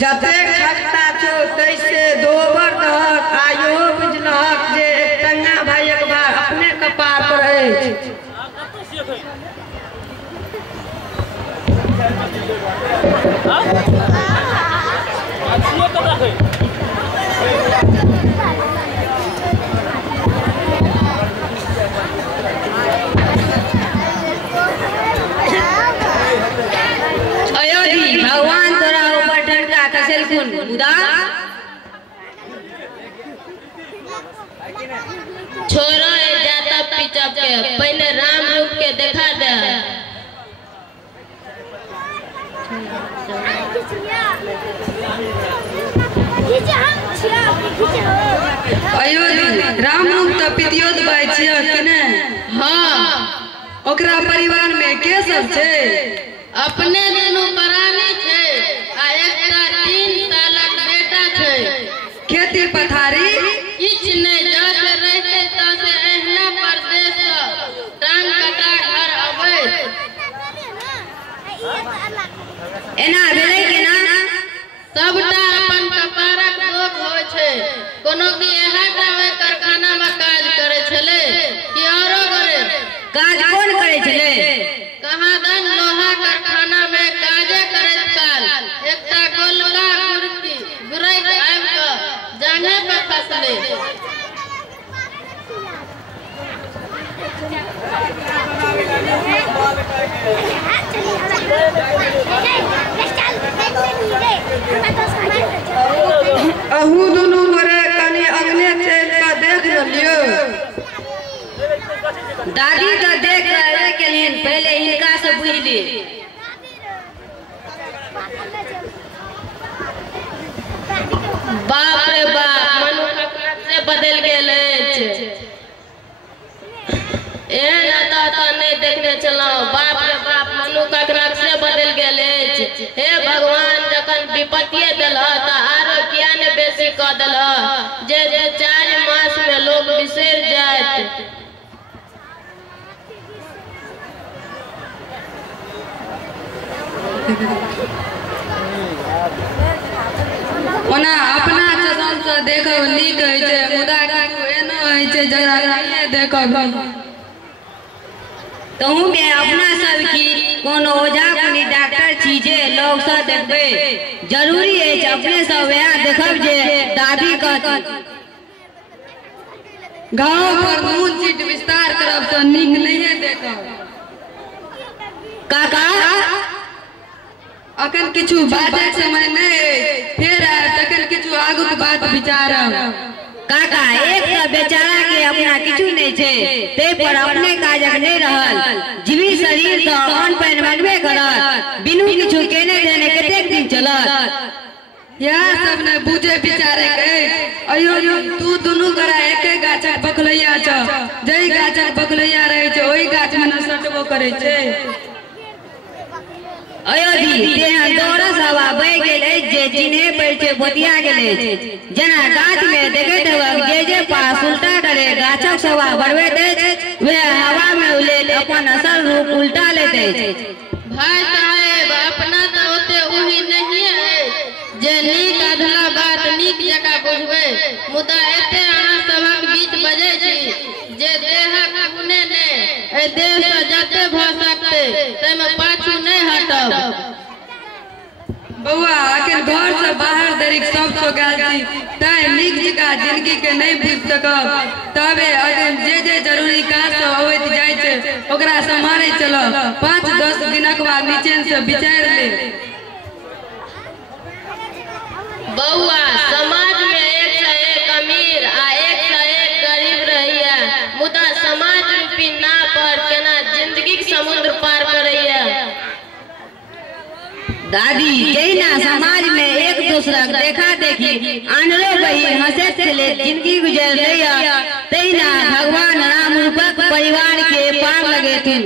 जते खट्टा छो तैसे दोबर दहक आयो बुझलहक जे टंगा भाई एक बार अपने कपार पर है अयोधी भगवान तोरा ऊपर ठंडा कसेल कुन उदा छोरा जाता पिचप के पहले राम रूप के देखा दे। अयोधी राम रूप तो पितियोत भाई छिया कि ने? हाँ ओकरा परिवार में के सब छे? अपने दुनू प्राणी छे आ एकटा 3 सालक बेटा छे। खेती पथारी किछ नहीं जाते रहते त से एहना परदेश टांग कटा घर अबै एना भेलै कि ना? सबटा अपन कपारक लोक होय छे। कोनो की एहाटा ओय कारखाना में काज करे छले कि औरो करे? काज कौन करे छले? कहाँ दन लोहा कारखाना में काजे करत काल एकटा गोलका गुरकी गुरैक आबि क जांघे पे फसले। अहू दोनों मरे कनी अगले चल के देख लियो। दादी तो देख रहे के लिए पहले इनका से बुझ ली। बाप रे बाप मनुख से बदल गेले छे। एहन आता नहीं देखने चलो। बाप रे बाप मनुख से बदल गेले छे। हे भगवान जखन विपत्ति देल त आरो किया ने बेसी क देल जे 4 मास में लोग बिसर जात। ओना अपना चलन से देखब नीक होय छै मुदा एनो होय छै जरा नहीं देखब। तहू में अपना सब की कोनो ओझा कोनी डॉक्टर चीजे लोग से देखबे जरूरी है अपने सब वहाँ देखब जे दादी कहती गांव पर मूल चीट विस्तार करब तो नीक नहीं देखब। काका अखन किछु बाते समय नहीं फिर तखन किछु आगुक बात विचारब। काका एक तो बेचारा के अपना किछु नहीं छे ते पर अपने काजक नहीं रहल जीवी शरीर तो अन पैन बनबे करत बिनु किछु केने देने कतेक दिन चलत। यह सब ने बुझे विचारे के अयो तू दोनों गरा एके गाछक बखलैया छ जई गाछक बखलैया रहे छै ओई गाछ में न सटबो करे छै। अयोधी तेहन दोरस हवा बह गेले जे चिन्हे पर छै बोतिया गेले जना गाछ में देखैत हवा जे पास उल्टा करे गाछक सवा बढ़बैत अछि वे हवा में उलेल अपन असल रूप उल्टा लेते अछि। भाई साहेब अपना तो ओते उही नहीं है जे नीक अधला बात नीक जका बुझबे मुदा एते अहाँ सबक बीच बजै छी जे देहक गुने ने ए देह से जते भ सकते तैमे पाछू नहीं हटब। बउआ अखन घर से बाहर दरिक सब सो गेल छी तै नीक जका जिंदगी के नहीं बुझ सकब तबे अखन जे जरूरी काज सब होइत जाय छै ओकरा संभाले चलो 5-10 दिनक बाद नीचे से विचार ले। बउआ समाज में 1 से 1 अमीर आ 1 से 1 गरीब रहिया मुदा समाज रूपी नाव पर केना जिंदगी के समुद्र पार करैया। दादी जहिना समाज में एक दूसरा देखा देखी आनरो बही हंसैत खेले जिंदगी गुजर रही तहिना भगवान राम रूपक परिवार के पार लगेथिन।